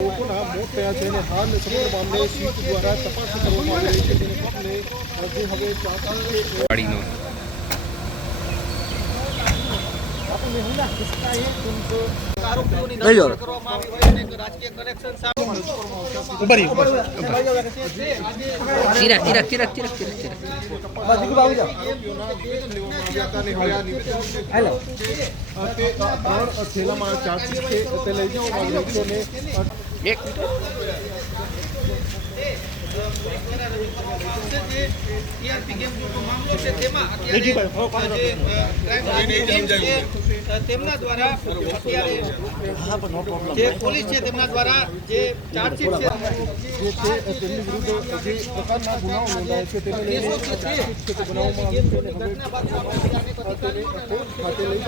લોકોના મોત થયા છે અને હાલ સમગ્ર ચિરાગ ચિરાગ ચિરાગ ચિરાગ ચિરાગ. ચિરાગ આરોપીઓના બે લેવામાં આવ્યા હતા અને હવે આ નિવેદન જે છે, તે ત્રણ થેલામાં ચાર્જશીટ છે તે લઈ જવામાં આવી છે અને એક તેમના દ્વારા અત્યારે જે પોલીસ છે તેમના દ્વારા જે ચાર્જશીટ છે જે છે તેમની વિરુદ્ધ જે પ્રકારના ગુનાઓ નોંધાયા છે તેને લઈને ચાર્જશીટ છે તે બનાવવામાં આવી છે